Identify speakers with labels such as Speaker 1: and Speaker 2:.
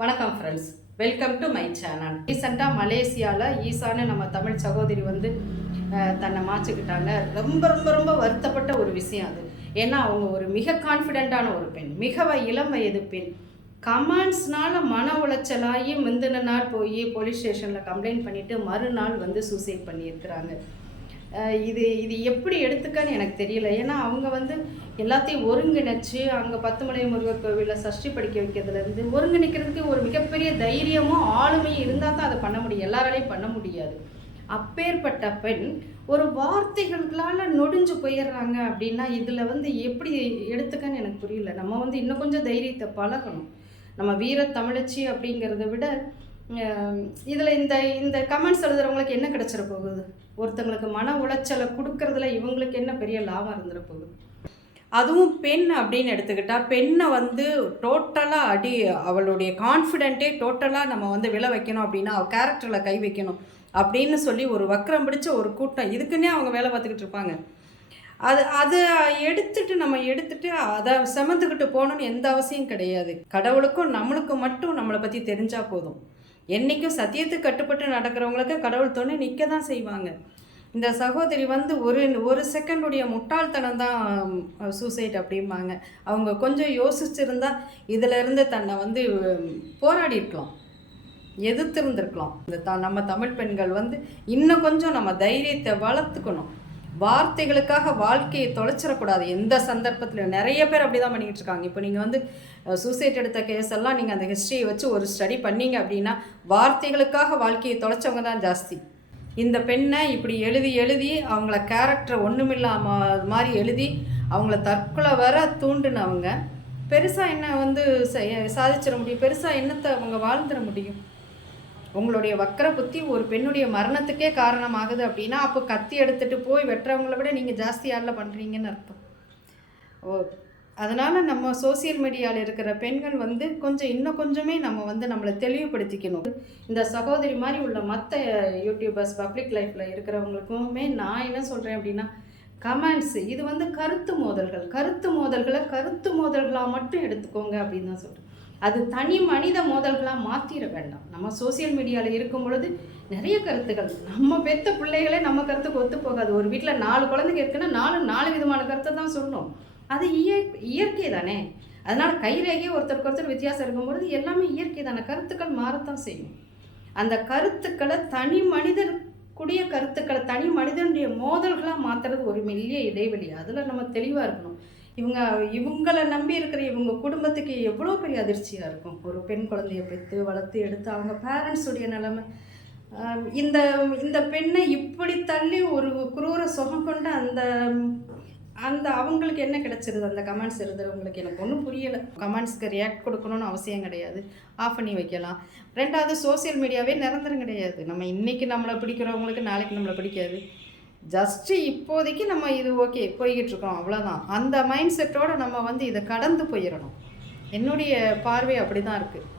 Speaker 1: வணக்கம் friends welcome to my channel ரீசெண்டாக மலேசியாவில் ஈசான்னு நம்ம தமிழ் சகோதரி வந்து தன்னை மாற்றிக்கிட்டாங்க. ரொம்ப ரொம்ப ரொம்ப வருத்தப்பட்ட ஒரு விஷயம் அது. ஏன்னா அவங்க ஒரு மிக கான்ஃபிடென்ட்டான ஒரு பெண். மிக இளம் வயது பெண். கமெண்ட்ஸ்னால மன உளைச்சலாகி முந்தின நாள் போய் போலீஸ் ஸ்டேஷனில் கம்ப்ளைண்ட் பண்ணிவிட்டு மறுநாள் வந்து சூசைட் பண்ணியிருக்கிறாங்க. இது இது எப்படி எடுத்துக்கன்னு எனக்கு தெரியல. ஏன்னா அவங்க வந்து எல்லாத்தையும் ஒருங்கிணைச்சு அங்கே பத்துமலை முருகர் கோவிலில் சஷ்டி படிக்க வைக்கிறதுலேருந்து ஒருங்கிணைக்கிறதுக்கு ஒரு மிகப்பெரிய தைரியமும் ஆளுமையும் இருந்தால் தான் அதை பண்ண முடியும். எல்லாராலையும் பண்ண முடியாது. அப்பேற்பட்ட பெண் ஒரு வார்த்தைகளால் நொடிஞ்சு போயிடுறாங்க அப்படின்னா இதில் வந்து எப்படி எடுத்துக்கன்னு எனக்கு புரியல. நம்ம வந்து இன்னும் கொஞ்சம் தைரியத்தை பழகணும். நம்ம வீர தமிழச்சி அப்படிங்கிறத விட இதில் இந்த இந்த கமெண்ட்ஸ் எழுதுறவங்களுக்கு என்ன கிடச்சிட போகுது? ஒருத்தங்களுக்கு மன உளைச்சலை கொடுக்கறதுல இவங்களுக்கு என்ன பெரிய லாபம் இருந்துட போகுது? அதுவும் பெண் அப்படின்னு எடுத்துக்கிட்டால் பெண்ணை வந்து டோட்டலாக அடி அவளுடைய கான்ஃபிடென்ட்டே டோட்டலாக நம்ம வந்து விளை வைக்கணும் அப்படின்னா அவள் கேரக்டரில் கை வைக்கணும் அப்படின்னு சொல்லி ஒரு வக்கரம் பிடிச்ச ஒரு கூட்டம் இதுக்குன்னே அவங்க வேலை பார்த்துக்கிட்டு இருப்பாங்க. அது அதை எடுத்துட்டு நம்ம எடுத்துட்டு அதை சுமந்துக்கிட்டு போகணும்னு எந்த அவசியம் கிடையாது. கடவுளுக்கும் நம்மளுக்கும் மட்டும் நம்மளை பற்றி தெரிஞ்சால் போதும். என்றைக்கும் சத்தியத்துக்கு கட்டுப்பட்டு நடக்கிறவங்களுக்கு கடவுள் துணை நிற்க தான் செய்வாங்க. இந்த சகோதரி வந்து ஒரு ஒரு செகண்டுடைய முட்டாள்தனம் தான் சூசைட் அப்படிம்பாங்க. அவங்க கொஞ்சம் யோசிச்சிருந்தா இதிலிருந்து தன்னை வந்து போராடி இருக்கலாம் எதிர்த்து இருந்திருக்கலாம் இந்த த நம்ம தமிழ் பெண்கள் வந்து இன்னும் கொஞ்சம் நம்ம தைரியத்தை வளர்த்துக்கணும். வார்த்தைகளுக்காக வாழ்க்கையை தொலைச்சிடக்கூடாது. எந்த சந்தர்ப்பத்தில் நிறைய பேர் அப்படி தான் பண்ணிக்கிட்டு இருக்காங்க. இப்போ நீங்கள் வந்து சூசைட் எடுத்த கேஸ் எல்லாம் நீங்கள் அந்த ஹிஸ்ட்ரியை வச்சு ஒரு ஸ்டடி பண்ணீங்க அப்படின்னா வார்த்தைகளுக்காக வாழ்க்கையை தொலைச்சவங்க தான் ஜாஸ்தி. இந்த பெண்ணை இப்படி எழுதி எழுதி அவங்கள கேரக்டர் ஒன்றுமில்லாம மாதிரி எழுதி அவங்கள தற்கொலை வர தூண்டுனவங்க பெருசாக என்ன வந்து சாதிச்சிட முடியும்? பெருசாக என்னத்தை அவங்க வாழ்ந்துட முடியும்? உங்களுடைய வக்கர புத்தி ஒரு பெண்ணுடைய மரணத்துக்கே காரணமாகுது அப்படின்னா அப்போ கத்தி எடுத்துகிட்டு போய் வெட்டுறவங்கள விட நீங்கள் ஜாஸ்தி யாரில் பண்ணுறீங்கன்னு அர்த்தம். ஓ அதனால் நம்ம சோஷியல் மீடியாவில் இருக்கிற பெண்கள் வந்து கொஞ்சம் இன்னும் கொஞ்சமே நம்ம வந்து நம்மளை தெளிவுபடுத்திக்கணும். இந்த சகோதரி மாதிரி உள்ள மற்ற யூடியூபர்ஸ் பப்ளிக் லைஃப்பில் இருக்கிறவங்களுக்குமே நான் என்ன சொல்கிறேன் அப்படின்னா கமெண்ட்ஸ் இது வந்து கருத்து மோதல்கள். கருத்து மோதல்களை கருத்து மோதல்களாக மட்டும் எடுத்துக்கோங்க அப்படின்னு தான் சொல்கிறேன் அது தனி மனித மோதல்களாக மாற்றிட வேண்டாம். நம்ம சோஷியல் மீடியாவில் இருக்கும் பொழுது நிறைய கருத்துக்கள் நம்ம பெத்த பிள்ளைகளே நம்ம கருத்துக்கு ஒத்து போகாது. ஒரு வீட்டில் நாலு குழந்தைங்க இருக்குன்னா நாலு நாலு விதமான கருத்தை தான் சொல்லணும். அது இய இயற்கை தானே. அதனால் கைரேகையே ஒருத்தருக்கு ஒருத்தர் வித்தியாசம் இருக்கும்பொழுது எல்லாமே இயற்கை தானே. கருத்துக்கள் மாறத்தான் செய்யும். அந்த கருத்துக்களை தனி மனிதர் கருத்துக்களை தனி மனிதனுடைய மோதல்களாக மாற்றுறது ஒரு மெல்லிய இடைவெளி. அதில் நம்ம தெளிவாக இருக்கணும். இவங்க இவங்களை நம்பி இருக்கிற இவங்க குடும்பத்துக்கு எவ்வளோ பெரிய அதிர்ச்சியாக இருக்கும். ஒரு பெண் குழந்தைய பெற்று வளர்த்து எடுத்து அவங்க பேரண்ட்ஸுடைய நிலைமை. இந்த இந்த பெண்ணை இப்படி தள்ளி ஒரு குரூர சுகம் கொண்டு அந்த அந்த அவங்களுக்கு என்ன கிடைச்சிருது? அந்த கமெண்ட்ஸ் எழுதுறவங்களுக்கு எனக்கு ஒன்றும் புரியலை. கமெண்ட்ஸ்க்கு ரியாக்ட் கொடுக்கணும்னு அவசியம் கிடையாது. ஆஃப் பண்ணி வைக்கலாம். ரெண்டாவது சோஷியல் மீடியாவே நிரந்தரம் கிடையாது. நம்ம இன்றைக்கி நம்மளை பிடிக்கிறவங்களுக்கு நாளைக்கு நம்மளை பிடிக்காது. ஜஸ்ட்டு இப்போதைக்கு நம்ம இது ஓகே போய்கிட்டு இருக்கோம் அவ்வளோதான் அந்த மைண்ட் செட்டோட நம்ம வந்து இதை கடந்து போயிடணும். என்னுடைய பார்வை அப்படி தான் இருக்குது